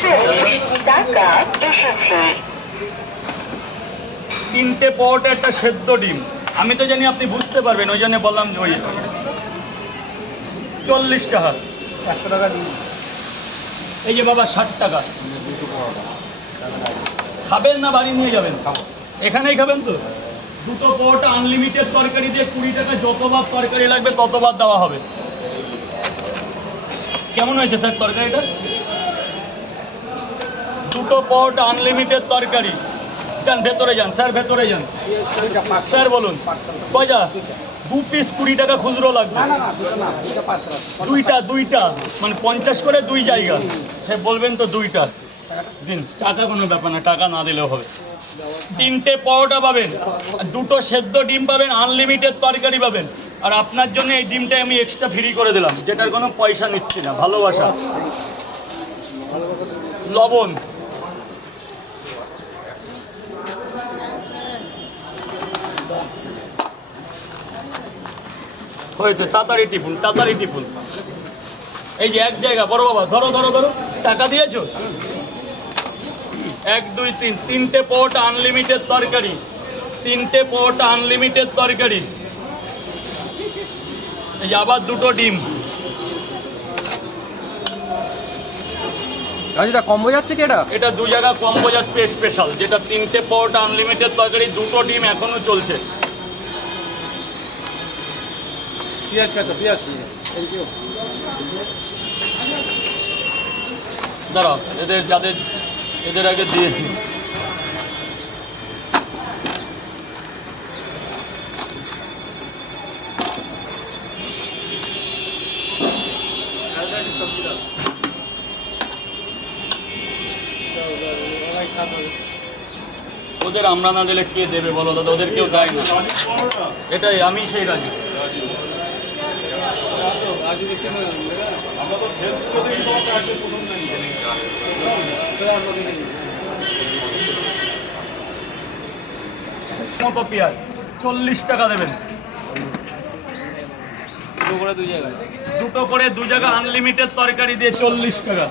চল্লিশ টাকা এসেছে তিনটে পরোটা একটা সেদ্ধ ডিম। আমি তো জানি আপনি বুঝতে পারবেন ওই জন্য বললাম যে ওই চল্লিশ টাকা। একশো টাকা দিন এই যে বাবা ষাট টাকা। খাবেন না বাড়ি নিয়ে যাবেন? এখানেই খাবেন তো? দুটো পরোটা আনলিমিটেড তরকারি দিয়ে কুড়ি টাকা যতবার তরকারি লাগবে ততবার দেওয়া হবে। কেমন হয়েছে স্যার তরকারিটা? দুটো পরোটা আনলিমিটেড তরকারি। যান ভেতরে যান স্যার ভেতরে যান। স্যার বলুন। কয়টা? দু পিস কুড়ি টাকা খুচরো লাগবে। দুইটা দুইটা। মানে পঞ্চাশ করে দুই জায়গা। সে বলবেন তো দুইটা। দিন টাকা কোনো ব্যাপার না টাকা না দিলেও হবে। তিনটে পরোটা পাবেন দুটো সেদ্ধ ডিম পাবেন আনলিমিটেড তরকারি পাবেন। আর আপনার জন্য এই ডিমটা আমি এক্সট্রা ফ্রি করে দিলাম যেটার কোনো পয়সা নিচ্ছি না ভালোবাসা। লবণ। হয়েছে তাড়াতাড়ি টিপুন তাড়াতাড়ি টিপুন। এই যে এক জায়গা বড় বাবা ধরো ধরো ধরো। টাকা দিয়েছ? এক দুই তিন তিনটে পরোটা আনলিমিটেড তরকারি। তিনটে পরোটা আনলিমিটেড তরকারি। এই আবার দুটো ডিম। রাজুদা কম্বো যাচ্ছে কি এটা? এটা দু জায়গা কম্বো যাচ্ছে স্পেশাল যেটা তিনটে পরোটা আনলিমিটেড তরকারি দুটো ডিম এখনও চলছে। পিঁয়াজ কত পিঁয়াজ। দাঁড়াও, এদের যাদের এদের আগে দিয়ে দিই। ওদের আমরা না দিলে কে দেবে বলো দাদা? ওদের কেউ দেয় না। এটাই, আমি সেই রাজি। মতো পেঁয়াজ চল্লিশ টাকা দেবেন। করে দুই জায়গায়। দুটো করে দু জায়গা আনলিমিটেড তরকারি দিয়ে চল্লিশ টাকা।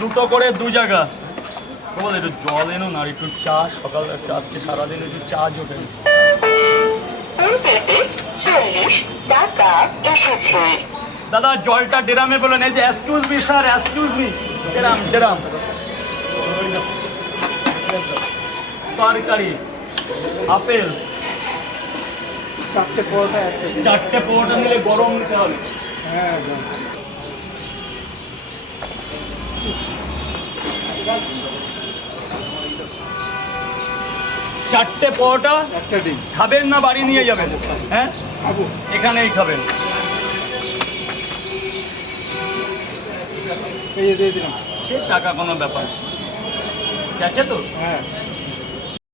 দুটো করে দু জায়গা বল একটু জল এনো না একটু চা সকাল আজকে সারাদিন একটু চা জোটে। চল্লিশ টাকা এসেছে। দাদা জলটা ডেরামে বলেন এই যে excuse me sir excuse me ডেরাম ডেরাম। তরকারি আপেল। চারটে পরোটা একটা চারটে পরোটা নিলে গরম নিতে হবে। হ্যাঁ চারটে পরোটা একটা ডিম। খাবেন না বাড়ি নিয়ে যাবেন। হ্যাঁ? খাব এখানেই খাবেন। এই দিয়ে দিলাম সে টাকা কোনো ব্যাপার। গেছে তো? হ্যাঁ।